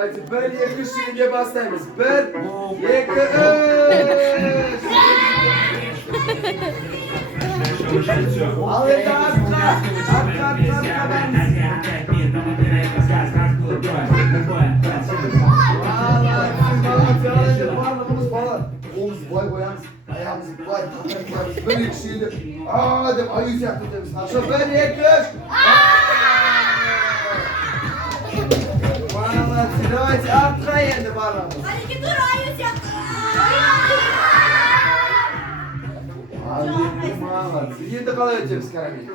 Давайте, 1-2 şimdi başlayalım. 1-2 3. Alın da arka ben. Varlığımız falan. Omuz boy boyamız. Ayağımızı boy takar. Böyle kişiyle. Dem ayız yaptı demiş. Aşağı 1-2 3. Давайте arkaya indi varlığımız. Hadi dur ayız yaptı. Молодцы. Енді қалай өтеміз карамель?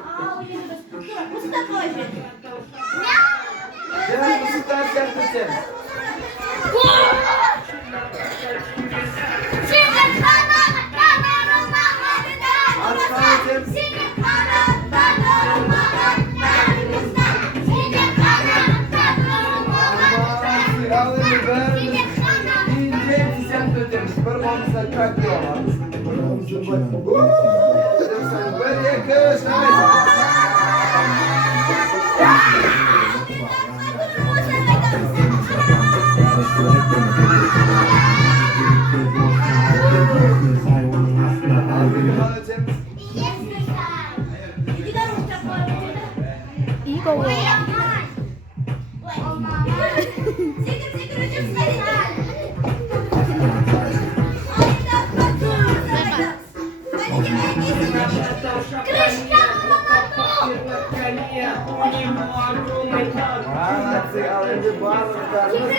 Musu da koyacağım. Және мұсықтар сияқты өтеміз. Артқа өтеміз. Ал енді бәріміз инде сияқты өтеміз. Бір қолымызда көкке аламыз. Бір қолымызда бір екі үш 이거 뭐야? Молодцы, ал енді барлықтарымыз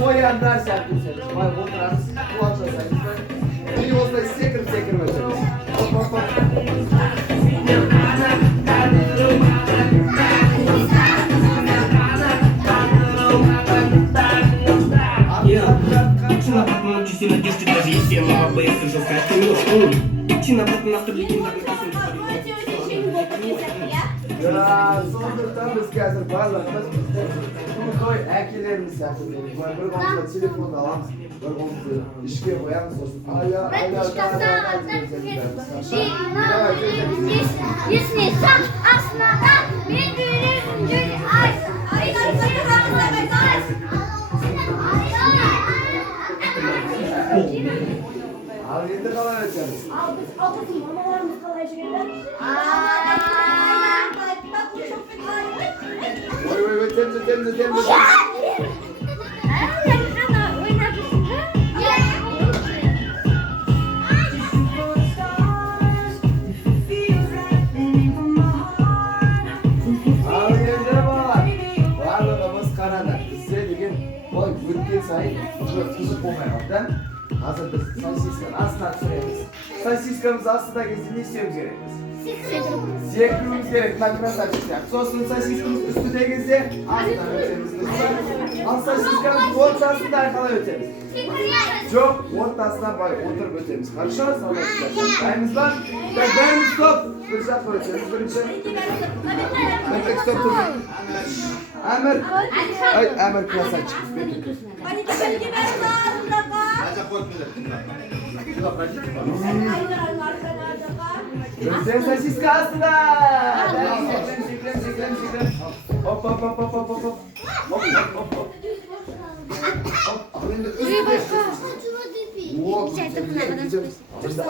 бояндар сияқты өтеміз. Былай отырамыз, құлақ жасаймыз. И осылай секіріп өтеміз. Хоп. Идти на апартман, часы надежды, даже если я мама боится жесткая нож. Идти на апартман, автобликин, Сондықтан біз қазір барлығымыз бұл той әкелеріміз сияқты дейміз. Бір қолымызда телефон аламыз, бір қолымызды ішке қоямыз, сосын Если сам основа, мен беремін Ал енді қалай өтеміз? Ой, өтеміз. Ал енді барлығымыз қарады. Бізде деген ой өткен сайын уже қызық болмай қалды. Қазір біз сосисканы астына түсіреміз. Сосискамыз астында кезде не істеуіміз керекпіз? Секіруіміз керек, на красавчик сияқты. Сосын сосискамыз үстінде кезде астына өтеміз. Ал сосискамыз ортасында қалай өтеміз? Жоқ, ортасына бай отырып өтеміз. Хорошо? Дайынбыз ба? Дайынбыз, стоп! Bir жаққа өтеміз. Бірінші. Стоп, Әмір. Әмір красавчик. Sen sosiska астында. Секірем. Хоп.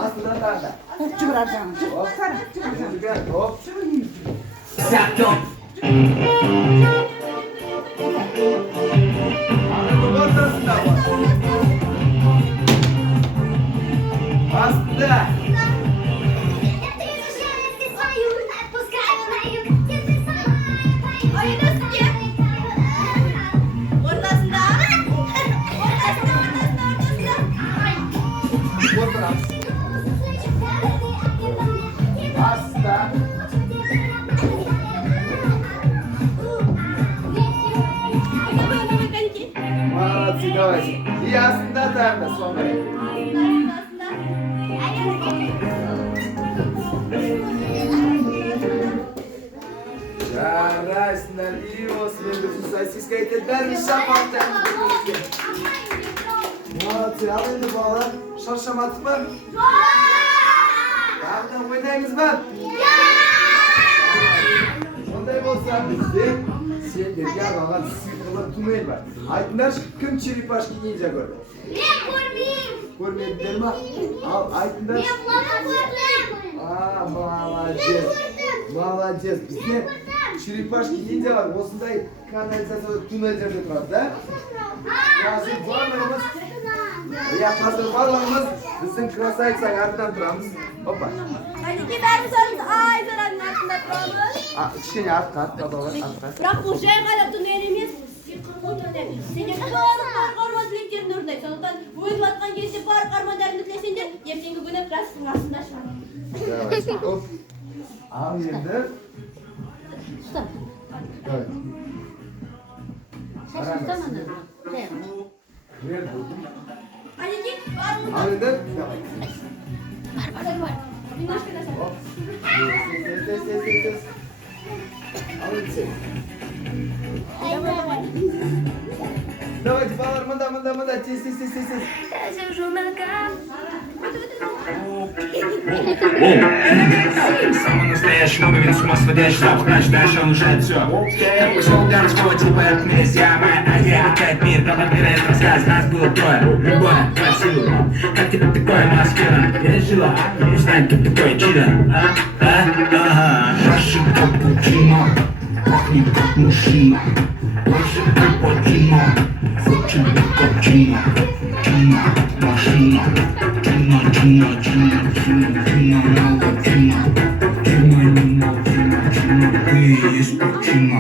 Астында тағы. Астында. Астында. Молодцы, давайте. И астында тағы да сондай. Жарайсыңдар, и осымен біздің сосиска етеді. Бәріміз шапаттаймыз. Молодцы, ал енді балалар, шаршамадық па? Тағы да ойнаймыз ба? Сондай болса бізде сендерге арналған сыйқырлы туннель бар. Айтыңдаршы, кім черепашки ниндзя көрді? Мен көрмеймін. Көрмедіңдер ма? Ал айтыңдаршы. Мен бұларға көрдім. Молодец. Молодец. Бізде черепашки ниндзя бар. Осындай канализацияда туннельдерде тұрады, да? Қазір барлығымыз біздің красавицаның артынан тұрамыз. Опа. Әнеке бәріміз орнымыз айзараның артында тұрамыз. Кішкене артқа балалар, артқа. Бірақ бұл жай ғана туннель емес. Сиқырлы туннель. Сендер барлық арман тілектеріңді орындайды. Сондықтан ойып атқан кезде барлық армандарыңды тілесеңдер, ертеңгі күні красының астында шығады. Оп. Ал енді. Стоп. Давай. Әнеке, барыңыз. Ал енді. Давай. Бар. Немножко назад. Оп. Тез. Ал енді сен. Давайте, балалар, мында, тез. Самый настоящий уровень с ума сводящий запах, начинаешь улучшать все. Такой шоу городского типа отмесь. Я моя Азия, летает мир, добавляет рассказ. Нас было трое, любое, красивое. Как тебе такое маскира? Я решила, узнать, кто такой чудо. Наши капучино, пахнет как мужчина. Наши капучино, хочет быть капучино. Чина, машина. Чина, много чина. Ты есть причина.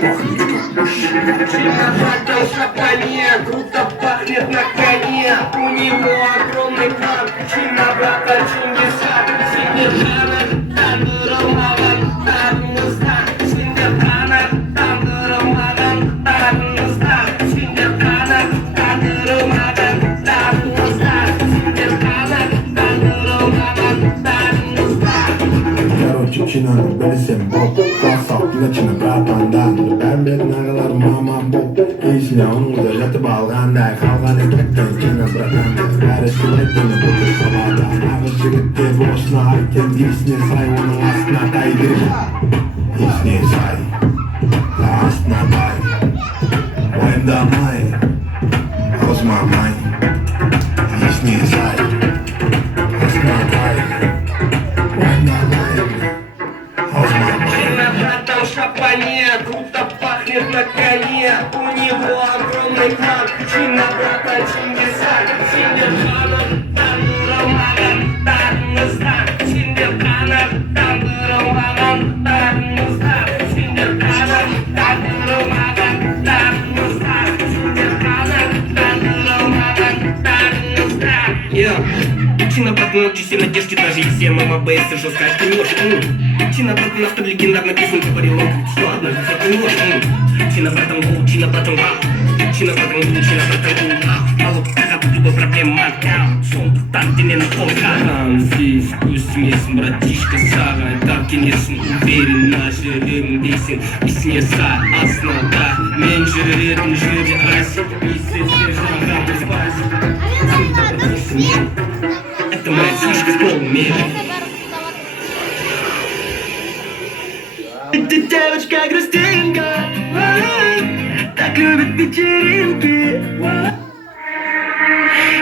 Пахнет как мужчина. Чина братан в шапане, круто пахнет на коне. У него огромный план. Чина братан Чингисхан. Синдержана, Тандырамаган, Тарнустан. Синдержана, Тандырамаган, Тарнустан. Синдержана, Тандырамаган, Тарнустан. Синдержана, Тандырамаган, Тарнустан. Короче, чинаны білсем бол. Басақ начина братандан. Бәрбетін ағалар мама бол. Есіне оныңда жатып алғандай. Қалған екеттен кені братанды. Бәрі сөйлеттені бүкіл қалада. Ағы жігіттер бошына айткен. Есіне сай оның астына тай берген. Есіне сай астына тай. Уайымдамай қозмамай. Есіне сай астына тай. Уайымдамай қозмамай. Чина братан в шапане, круто пахнет на коне. У него огромный план. Чина братан Чингисхан. Синдержана, Тандырамаган, Тарнустан. Синдержана, Тандырамаган, Тарнустан. Синдержана, Тандырамаган, Тарнустан. Синдержана, Тандырамаган, Тарнустан. Чина братан, учись и надежде, даже если мама боится жестко, ты не ложь. Чина братан, автор легендарной песни говорил он, что однажды это не ложь. Чина братан гул, Чина братан вау. Чина братан гул, Чина братан гул. Алло, как любой проблема, сон там, где не на полках. Здесь пусть смесь, братишка Сара. Так, конечно, уверен, наши ритм песен. Песня са, основа. Меньше ритм, жире аси. Песня свежа, рабы спаси. Это моя фишка в полмира. Ты девочка грустинка, так любит вечеринки.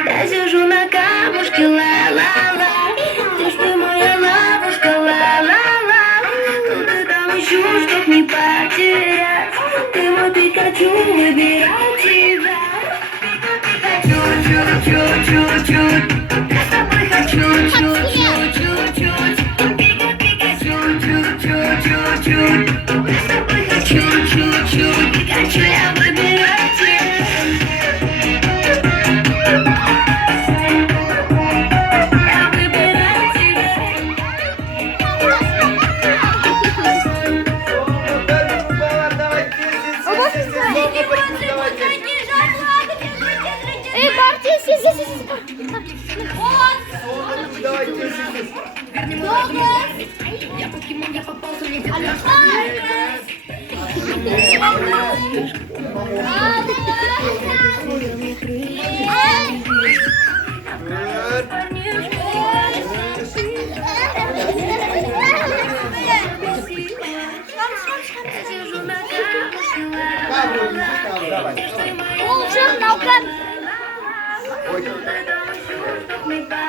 Я сижу на камушке, ла-ла-ла. Ты ж ты моя лапушка, ла-ла-ла. Ну ты там ищу, чтоб не потерять. Ты мой Пикачу, выбирай тебя. Чу-чу-чу-чу-чу. Я с тобой хочу, чу-чу-чу-чу-чу. Пика-пика-чу, чу-чу-чу-чу. Я с тобой хочу, чу-чу. Пикачу, я выбираю тебя. Эй, партия, здесь. Давай, тез. Я покемон, я попался, мне Шам. Давай. Ол үшін науқан. Ой.